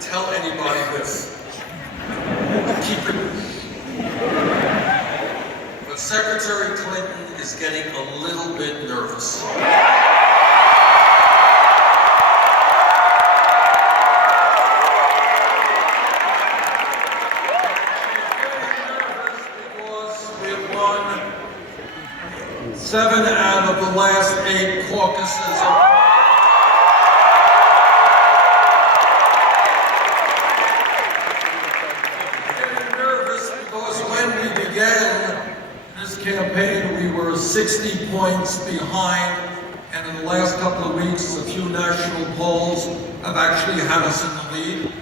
tell anybody this. Keep it. But Secretary Clinton is getting a little bit nervous. Because we've won 7 out of the last 8 caucuses. Campaign, we were 60 points behind, and in the last couple of weeks, a few national polls have actually had us in the lead.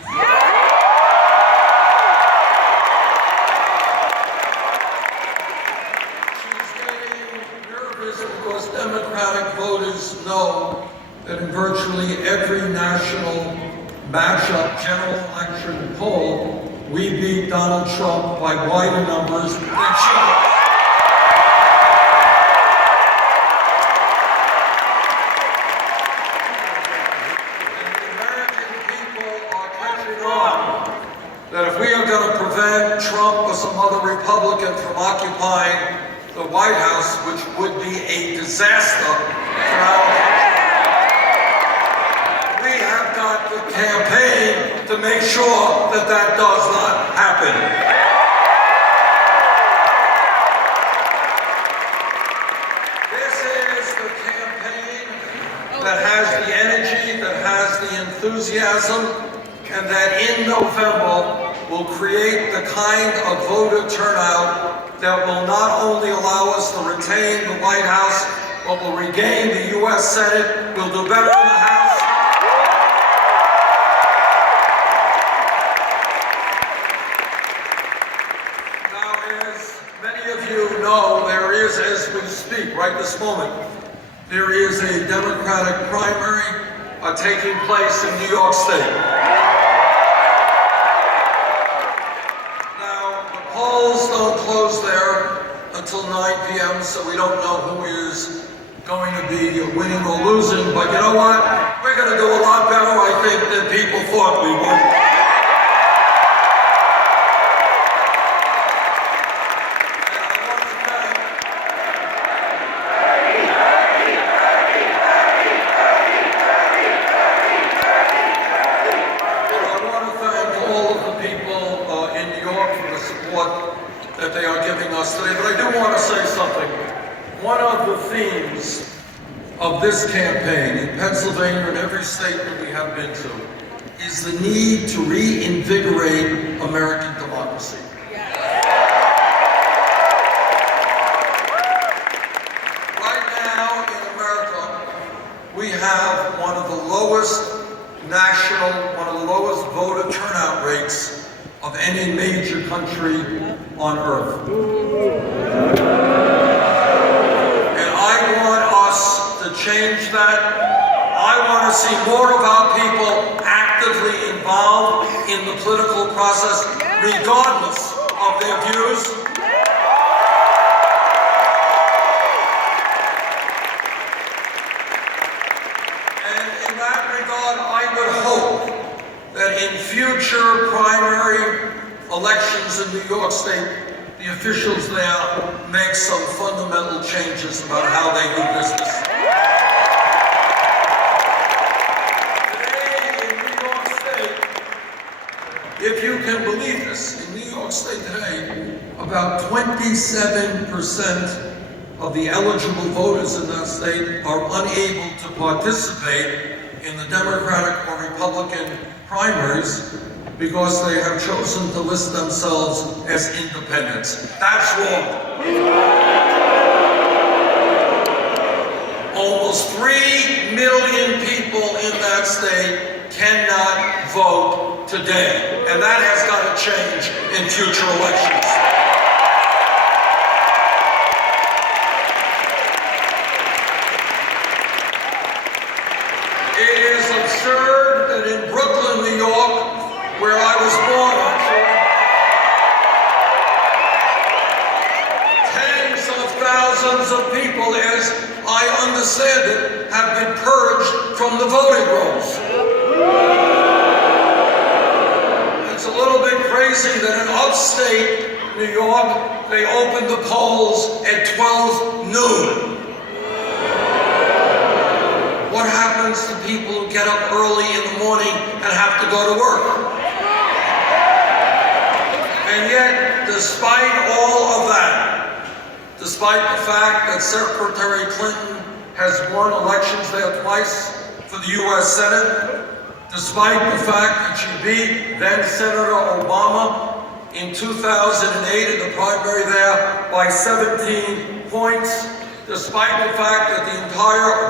She's getting nervous because Democratic voters know that in virtually every national matchup general election poll, we beat Donald Trump by wider numbers than she does. That if we are going to prevent Trump or some other Republican from occupying the White House, which would be a disaster for our country, we have got to campaign to make sure that that does not happen. This is the campaign that has the energy, that has the enthusiasm, and that in November will create the kind of voter turnout that will not only allow us to retain the White House, but will regain the U.S. Senate, will do better in the House. Now, as many of you know, there is, as we speak, right this moment, there is a Democratic primary taking place in New York State. Polls don't close there until 9 p.m., so we don't know who is going to be winning or losing. But you know what? We're going to do a lot better, I think, than people thought we would. That they are giving us today. But I do want to say something. One of the themes of this campaign in Pennsylvania and every state that we have been to is the need to reinvigorate American democracy. Right now in America, we have one of the lowest voter turnout rates of any major country on earth. And I want us to change that. I want to see more of our people actively involved in the political process, regardless of their views. And in that regard, I would hope that in future primary elections in New York State, the officials there make some fundamental changes about how they do business. Today in New York State, if you can believe this, in New York State today, about 27% of the eligible voters in that state are unable to participate in the Democratic or Republican primaries because they have chosen to list themselves as independents. That's wrong. Almost 3 million people in that state cannot vote today, and that has got to change in future elections. It is absurd that in Brooklyn, New York, where I was born, tens of thousands of people, as I understand it, have been purged from the voting rolls. crazy that in upstate New York, they opened the polls at 12 noon. What happens to people who get up early in the morning and have to go to work? And yet, despite all of that, despite the fact that Secretary Clinton has won elections there twice for the U.S. Senate, despite the fact that she beat then-Senator Obama in 2008 in the primary there by 17 points, despite the fact that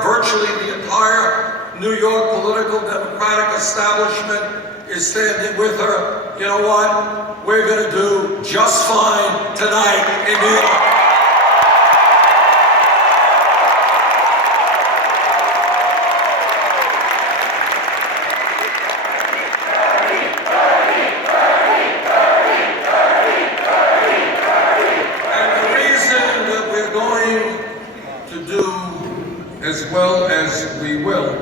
virtually the entire New York political Democratic establishment is standing with her, you know what? We're going to do just fine tonight in New York. As well as we will,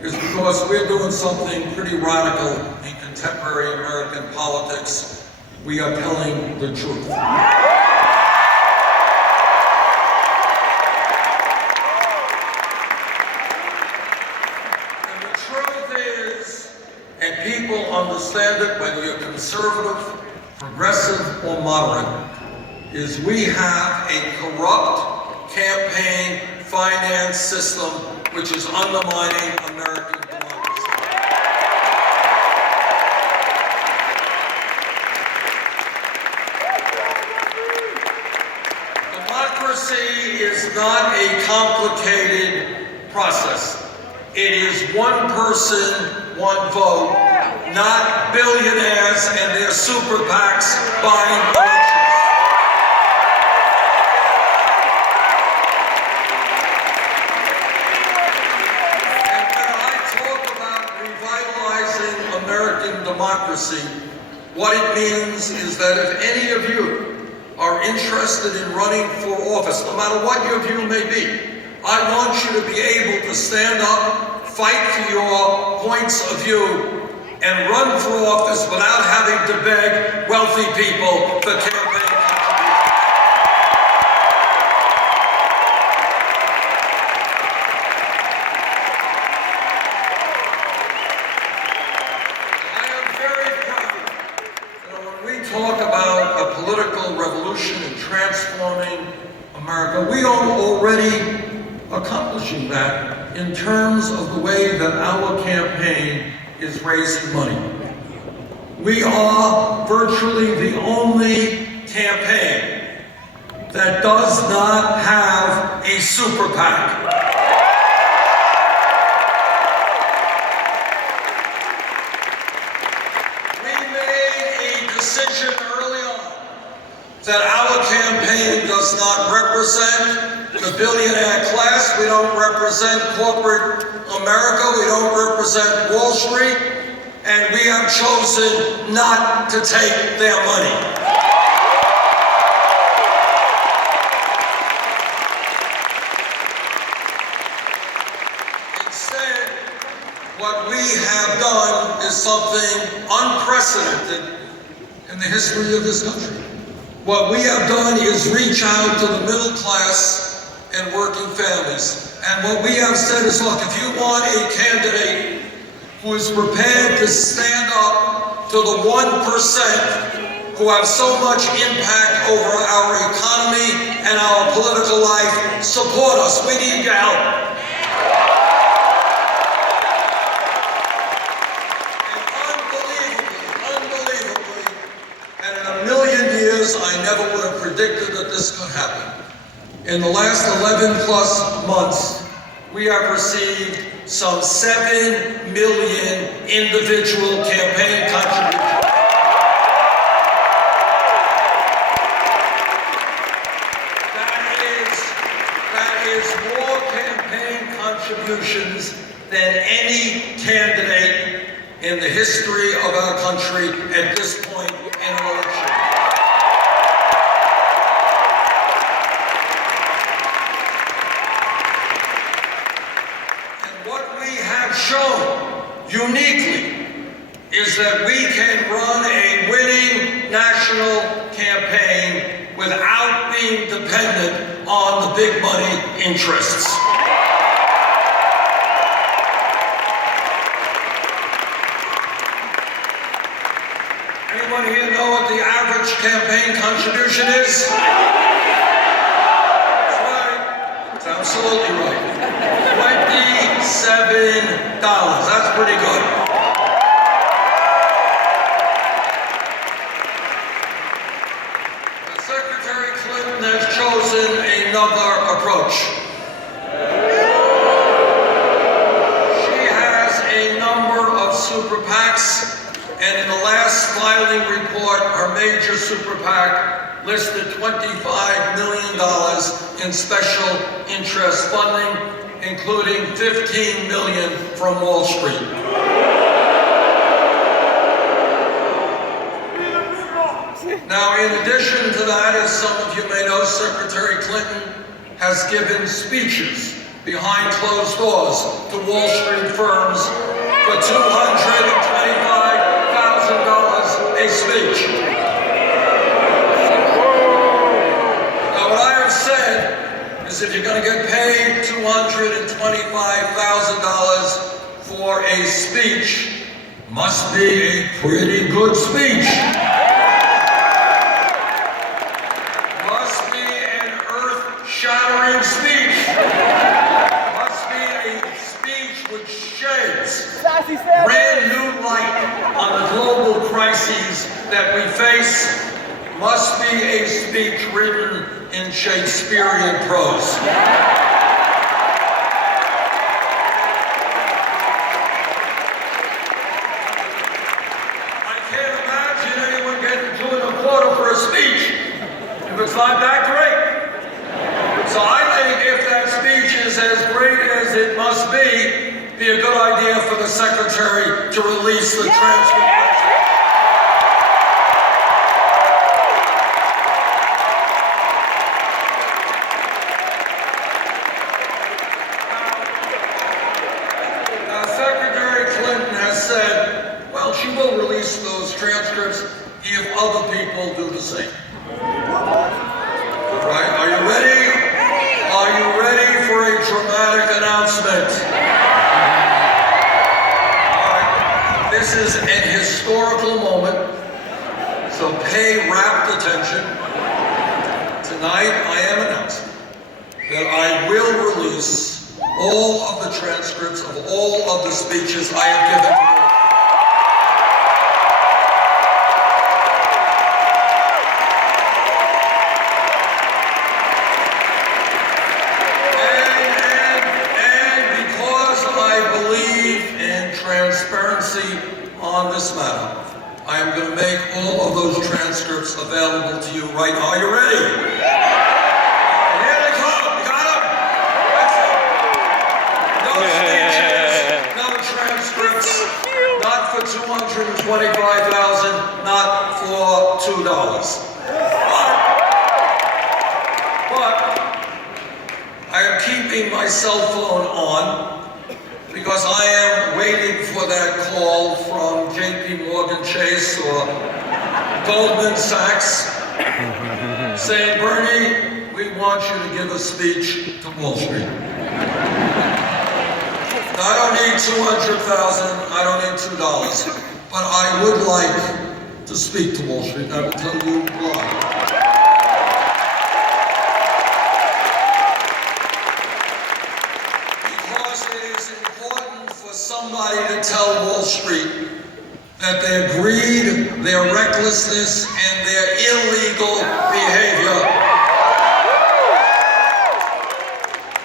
is because we're doing something pretty radical in contemporary American politics. We are telling the truth. And the truth is, and people understand it, whether you're conservative, progressive, or moderate, is we have a corrupt campaign finance system which is undermining American democracy. Democracy is not a complicated process. It is one person, one vote, not billionaires and their super PACs buying elections. Democracy, what it means is that if any of you are interested in running for office, no matter what your view may be, I want you to be able to stand up, fight for your points of view, and run for office without having to beg wealthy people for campaign contributions. Talk about a political revolution and transforming America. We are already accomplishing that in terms of the way that our campaign is raising money. We are virtually the only campaign that does not have a super PAC. Decision early on that our campaign does not represent the billionaire class. We don't represent corporate America. We don't represent Wall Street. And we have chosen not to take their money. Instead, what we have done is something unprecedented in the history of this country. What we have done is reach out to the middle class and working families. And what we have said is, look, if you want a candidate who is prepared to stand up to the 1% who have so much impact over our economy and our political life, support us. We need your help. I never would have predicted that this could happen. In the last 11 plus months, we have received some 7 million individual campaign contributions. That is more campaign contributions than any candidate in the history of our country at this point in an election. Shown uniquely is is that we can run a winning national campaign without being dependent on the big money interests. Anyone here know what the average campaign contribution is? That's right. That's absolutely right. $27. That's pretty good. But Secretary Clinton has chosen another approach. She has a number of super PACs, and in the last filing report, her major super PAC listed $25 million in special interest funding, including $15 million from Wall Street. Now, in addition to that, as some of you may know, Secretary Clinton has given speeches behind closed doors to Wall Street firms for $225,000 a speech. Now, what I have said is if you're going to get paid $225,000 for a speech, must be a pretty good speech. Must be an earth-shattering speech. Must be a speech which sheds brand new light on the global crises that we face. Must be a speech written in Shakespearean prose. I can't imagine anyone getting $2.25 for a speech if it's not that great. So I think if that speech is as great as it must be a good idea for the Secretary to release the transcript. She will release those transcripts if other people do the same. Right? Are you ready? Are you ready for a dramatic announcement? All right. This is an historical moment, so pay rapt attention. Tonight, I am announcing that I will release all of the transcripts of all of the speeches I have given to you. Transparency on this matter. I am going to make all of those transcripts available to you right now. Are you ready? Here they come. You got them? That's it. No speeches, no transcripts, not for $225,000, not for $2. But I am keeping my cell phone on because I am waiting for that call from JP Morgan Chase or Goldman Sachs saying, Bernie, we want you to give a speech to Wall Street. Now, I don't need $200,000, I don't need $2, but I would like to speak to Wall Street. I will tell you why. Somebody to tell Wall Street that their greed, their recklessness, and their illegal behavior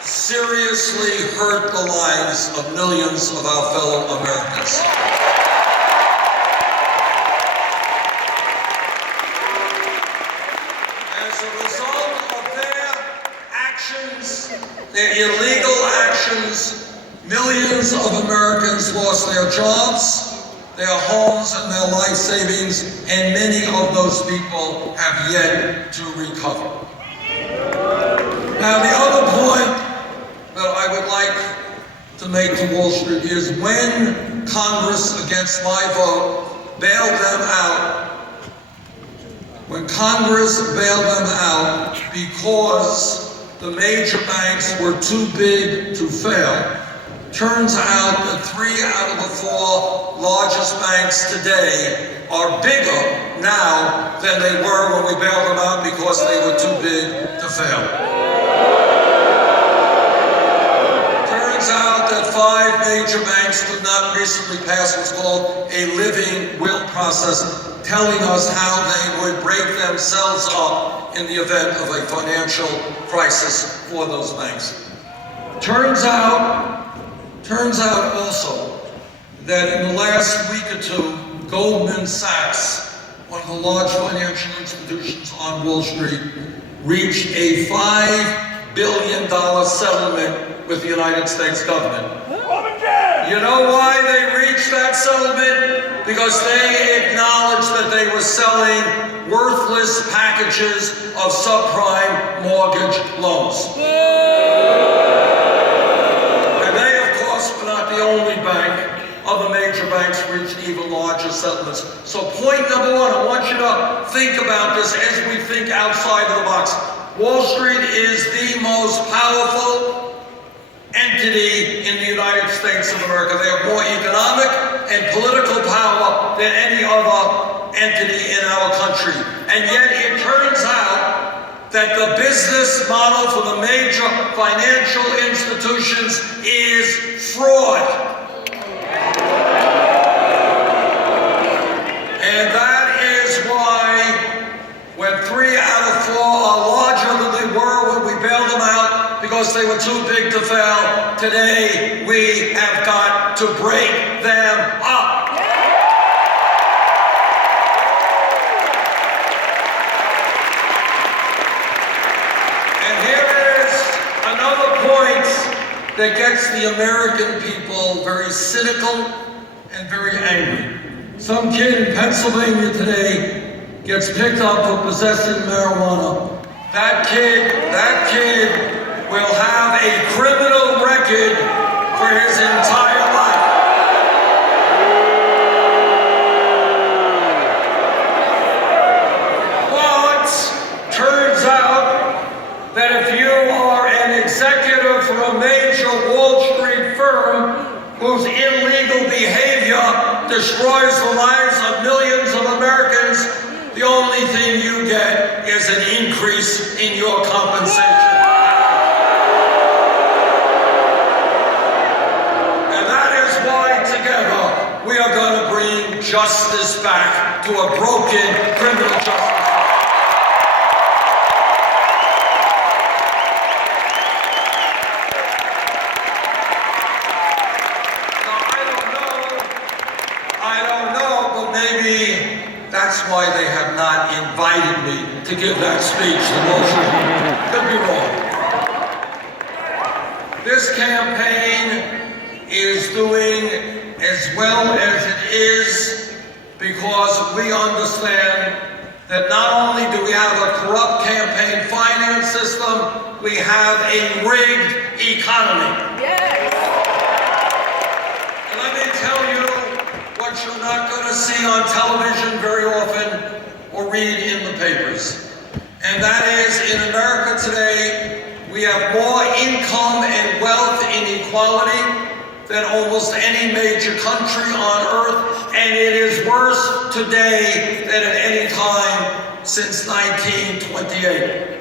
seriously hurt the lives of millions of our fellow Americans. As a result of their actions, their illegal actions, millions of Americans lost their jobs, their homes, and their life savings, and many of those people have yet to recover. Now, the other point that I would like to make to Wall Street is when Congress, against my vote, bailed them out, when Congress bailed them out because the major banks were too big to fail, turns out that 3 out of the 4 largest banks today are bigger now than they were when we bailed them out because they were too big to fail. Turns out that 5 major banks could not recently pass what's called a living will process, telling us how they would break themselves up in the event of a financial crisis for those banks. Turns out also that in the last week or two, Goldman Sachs, one of the large financial institutions on Wall Street, reached a $5 billion settlement with the United States government. You know why they reached that settlement? Because they acknowledged that they were selling worthless packages of subprime mortgage loans. And they, of course, were not the only bank. Other major banks reached even larger settlements. So point number 1, I want you to think about this as we think outside of the box. Wall Street is the most powerful entity in the United States of America. They have more economic and political power than any other entity in our country. And yet it turns out that the business model for the major financial institutions is fraud. And that is why when 3 out of 4 are larger than they were when we bailed them out because they were too big to fail, today we have got to break them up. And here is another point that gets the American people very cynical and very angry. Some kid in Pennsylvania today gets picked up for possessing marijuana. That kid will have a criminal record for his entire life. But turns out that if you are an executive for a major Wall Street firm whose illegal behavior destroys the lives of millions of Americans, the only thing you get is an increase in your compensation. And that is why together we are going to bring justice back to a broken criminal justice. That's why they have not invited me to give that speech to Wall Street. Could be wrong. This campaign is doing as well as it is because we understand that not only do we have a corrupt campaign finance system, we have a rigged economy. Yes. And let me tell you what you're not going to see on television very often or read in the papers. And that is, in America today, we have more income and wealth inequality than almost any major country on earth, and it is worse today than at any time since 1928.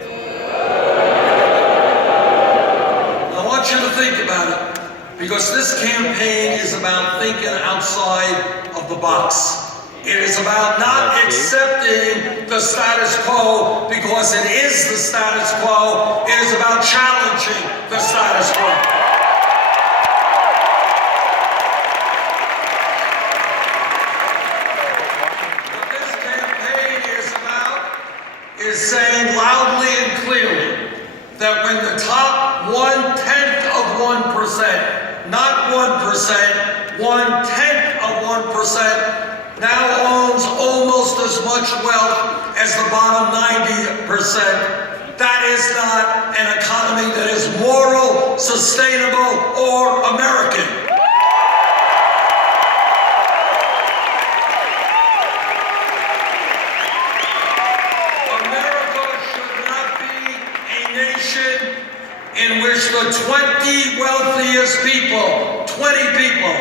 I want you to think about it, because this campaign is about thinking outside of the box. It is about not accepting the status quo because it is the status quo. It is about challenging the status quo. What this campaign is about is saying loudly and clearly that when the top 1/10 of 1%, not 1%, 1/10 of 1%, now owns almost as much wealth as the bottom 90%. That is not an economy that is moral, sustainable, or American. the 20 wealthiest people, 20 people,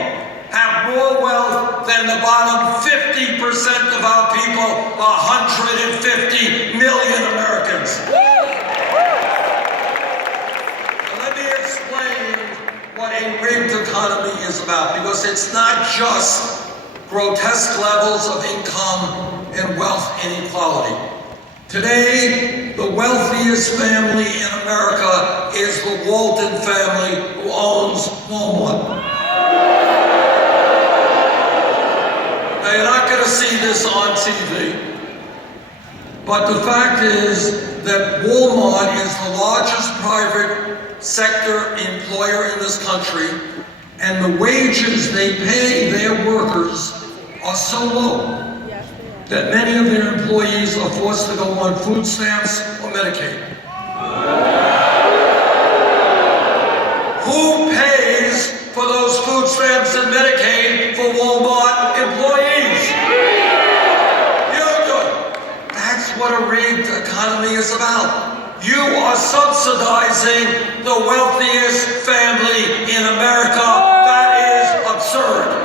have more wealth than the bottom 50% of our people, 150 million Americans. Let me explain what a rigged economy is about, because it's not just grotesque levels of income and wealth inequality. Today, the wealthiest family in America is the Walton family, who owns Walmart. Now, you're not going to see this on TV, but the fact is that Walmart is the largest private sector employer in this country, and the wages they pay their workers are so low that many of their employees are forced to go on food stamps or Medicaid. Who pays for those food stamps and Medicaid for Walmart employees? You do. That's what a rigged economy is about. You are subsidizing the wealthiest family in America. That is absurd.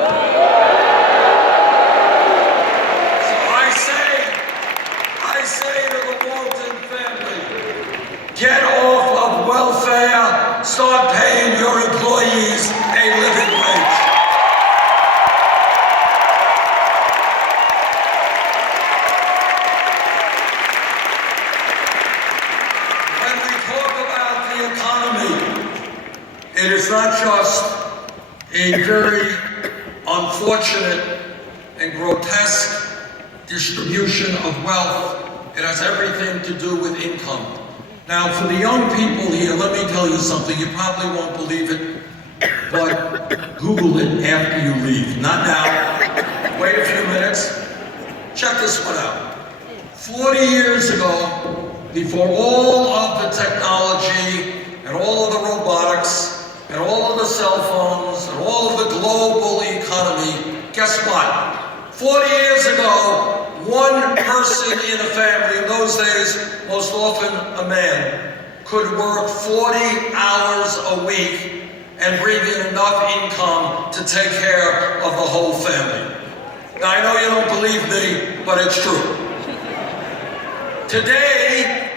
Get off of welfare, start paying your employees a living wage. When we talk about the economy, it is not just a very unfortunate and grotesque distribution of wealth. It has everything to do with income. Now, for the young people here, let me tell you something. You probably won't believe it, but Google it after you leave. Not now. Wait a few minutes. Check this one out. 40 years ago, before all of the technology and all of the robotics and all of the cell phones and all of the global economy, guess what? 40 years ago, one person in a family, in those days, most often a man, could work 40 hours a week and bring in enough income to take care of the whole family. Now, I know you don't believe me, but it's true. Today,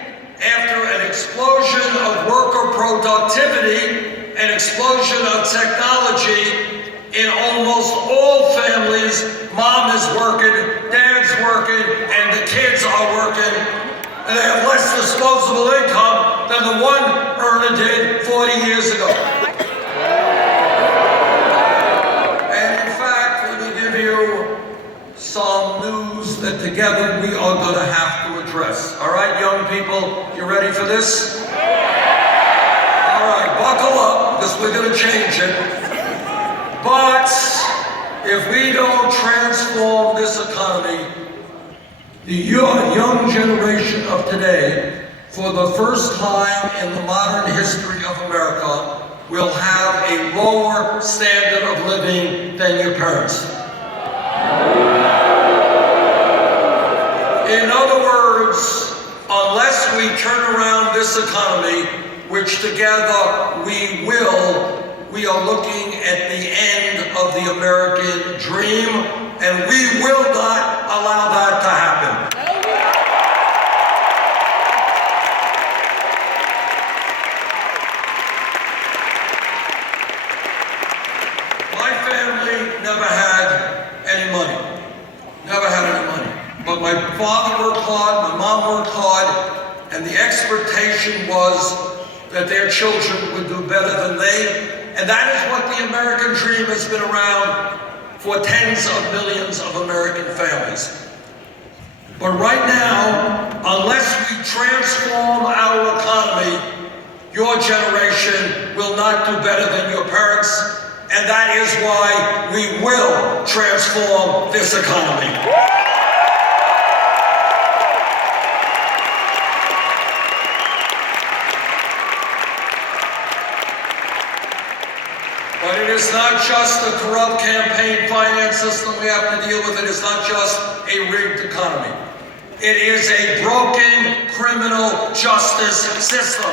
after an explosion of worker productivity, an explosion of technology, in almost all families, mom is working, dad's working, and the kids are working, and they have less disposable income than the one earner did 40 years ago. And in fact, let me give you some news that together we are going to have to address. All right, young people, you ready for this? All right, buckle up, because we're going to change it. But if we don't transform this economy, the young generation of today, for the first time in the modern history of America, will have a lower standard of living than your parents. In other words, unless we turn around this economy, which together we are looking at the end of the American dream, and we will not allow that to happen. My family never had any money. Never had any money. But my father worked hard, my mom worked hard, and the expectation was that their children would do better than they. And that is what the American dream has been around for tens of millions of American families. But right now, unless we transform our economy, your generation will not do better than your parents, and that is why we will transform this economy. But it is not just a corrupt campaign finance system we have to deal with. It is not just a rigged economy. It is a broken criminal justice system.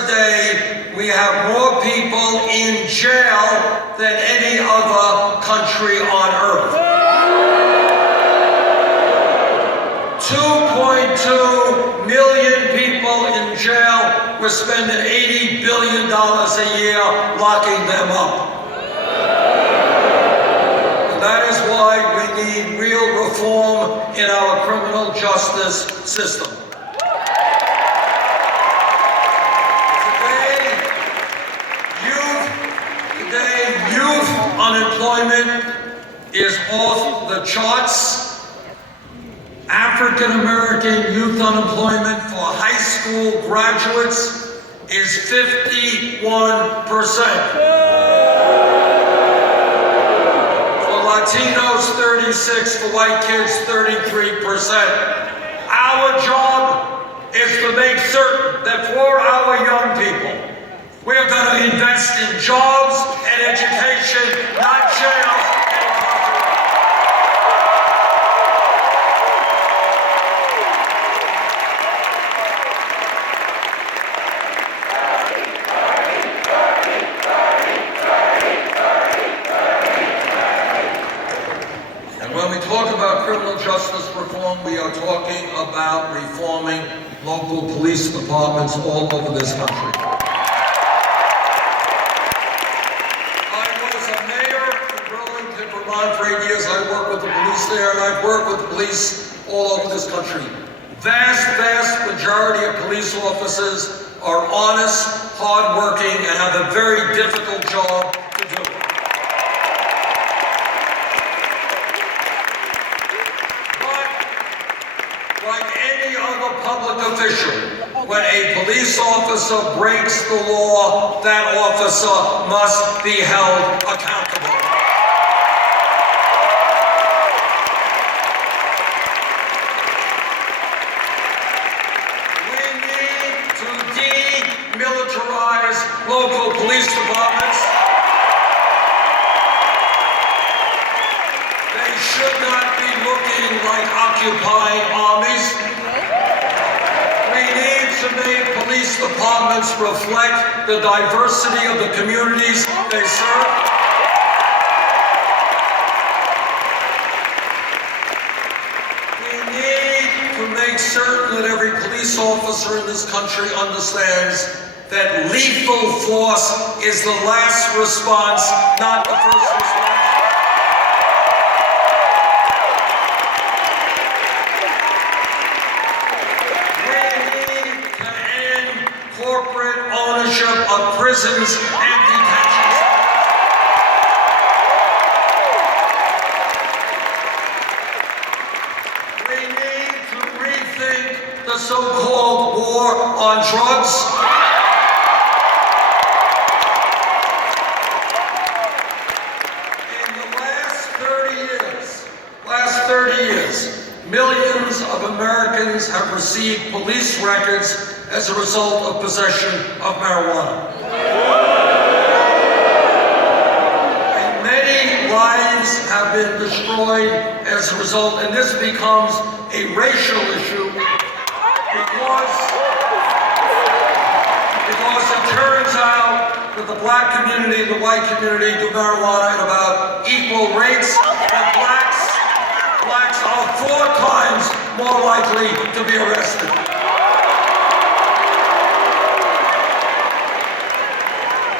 today, we have more people in jail than any other country on earth. 2.2 million people in jail. We're spending $80 billion a year locking them up. And that is why we need real reform in our criminal justice system. Today, youth unemployment is off the charts. African American youth unemployment for high school graduates is 51%. For Latinos, 36%. For white kids, 33%. Our job is to make certain that for our young people, we're going to invest in jobs and education, not jails. When we talk about criminal justice reform, we are talking about reforming local police departments all over this country. I was a mayor in Burlington, Vermont for 8 years. I worked with the police there, and I've worked with police all over this country. Vast majority of police officers are honest, hardworking, and have a very difficult job to do. Like any other public official, when a police officer breaks the law, that officer must be held accountable. We need to demilitarize local police departments. They should not be looking like occupying armies. We need to make police departments reflect the diversity of the communities they serve. We need to make certain that every police officer in this country understands that lethal force is the last response, not the first response. Corporate ownership of prisons and detention centers. We need to rethink the so-called war on drugs. In the last 30 years, millions of Americans have received police records as a result of possession of marijuana. And many lives have been destroyed as a result, and this becomes a racial issue because it turns out that the black community and the white community do marijuana at about equal rates, but blacks are 4 times more likely to be arrested.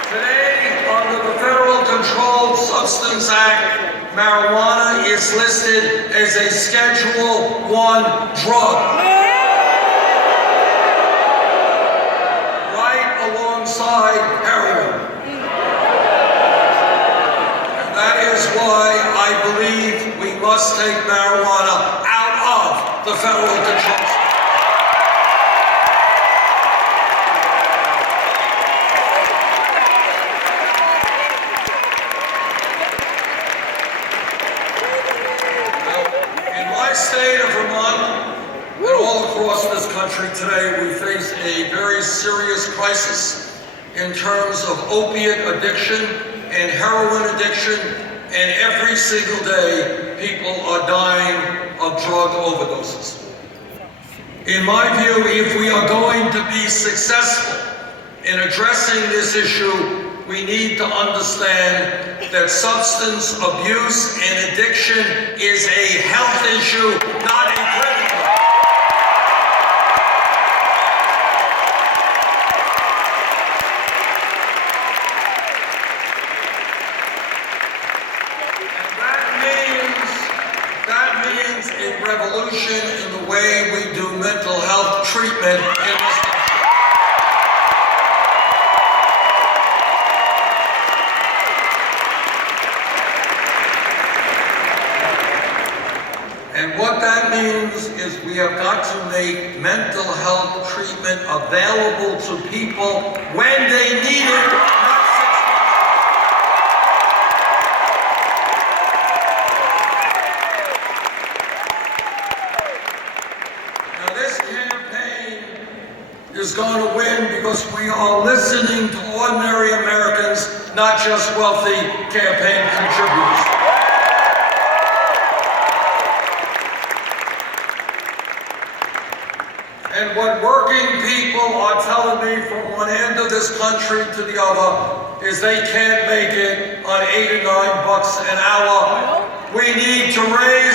Today, under the Federal Controlled Substance Act, marijuana is listed as a Schedule I drug, right alongside heroin. And that is why I believe we must take marijuana out of the federal control system. State of Vermont and all across this country today, we face a very serious crisis in terms of opiate addiction and heroin addiction, and every single day people are dying of drug overdoses. In my view, if we are going to be successful in addressing this issue, we need to understand that substance abuse and addiction is a health issue, not a criminal. A revolution in the way we do mental health treatment in this country. And what that means is we have got to make mental health treatment available to people when they need it, not 6 months. Is going to win because we are listening to ordinary Americans, not just wealthy campaign contributors. And what working people are telling me from one end of this country to the other is they can't make it on $8 or $9 an hour. We need to raise